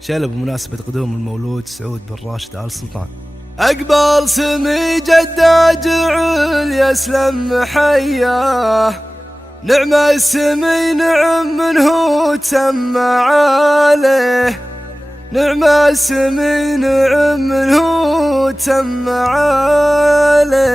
شيله بمناسبة قدوم المولود سعود بن راشد آل سلطان. أقبل سمي جده جعل يسلم محياه، نعم السمي نعم منه تسمى عليه، نعم السمي نعم منه تسمى عليه.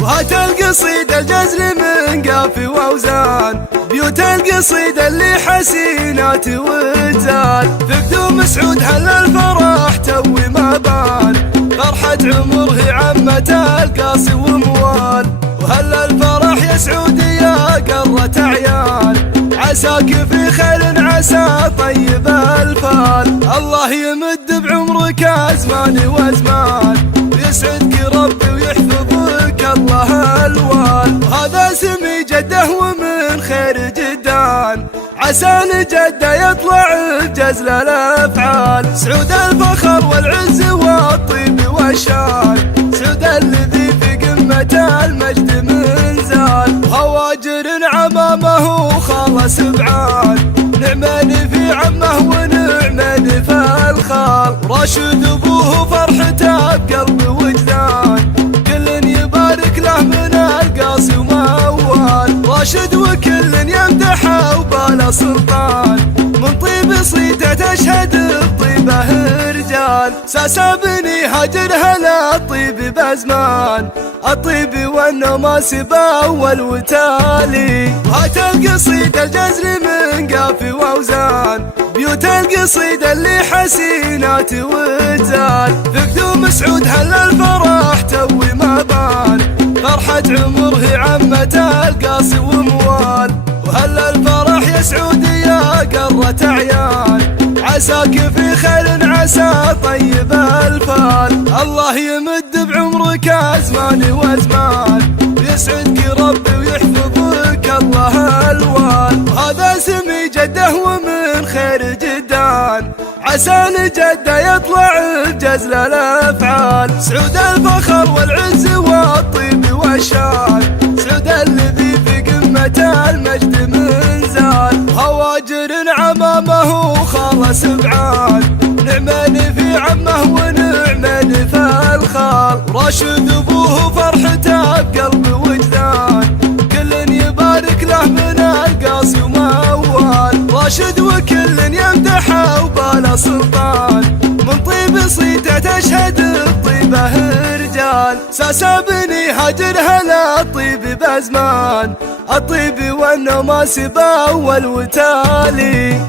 وهات القصيدة الجزل من قافي وأوزان، بيوت القصيدة اللي حسينات وتزال. في قدوم سعود هل الفرح توي ما بان، فرحة عمره عمة القاصي وموال. وهل الفرح يا سعود يا قرة عيال، عساك في خير عسى طيب الفال. الله يمد بعمرك أزمان وأزمان، ويسعدك ربي ويحفظك الله الوال. وهذا سمي جده ومن خير جدان، عسى لجده يطلع بجزل الأفعال. سعود الفخر والعز والطيب والشان، سعود الذي في قمة المجد من زال. هواجر عمامه خالص بعان، نعمان في عمه ونعمان في الخال. راشد ابوه فرحته بقلب وجدان، كل يبارك له من القاصي وموال. راشد وكل يمدحه وباله سلطان، من طيب صيته تشهد بطيبه رجال. ساسا بني هاجر هلا الطيب بازمان، الطيب والنماس باول وتالي. هات القصيدة الجزل من قافي واوزان، بيوت القصيدة اللي حسينات وتزال. في قدوم سعود هل الفرح توي ما بان، فرحة عمره عمة القاصي وموال. وهل الفرح يا سعود يا قرة عيال، عساك في خير عسى طيب الفال. الله يمد بعمرك أزمان وأزمان، ويسعدك ربي ويحفظك الله الوال. وهذا سمي جده ومن خير جدان، عسى لجده يطلع بجزل الأفعال. سعود الفخر والعز والطيب والشان، سعود الذي في قمة المجد من زال. هواجر عمامه خالص بعان، نعمان في عمه ونعمان في الخال. راشد ابوه فرحته بقلب وجدان، كل يبارك له من القاصي وموال. راشد وكل يمدحه وباله سلطان، من طيب صيته تشهد بطيبه رجال. ساسا بني هاجر هلا الطيب بازمان، الطيب والنماس باول وتالي.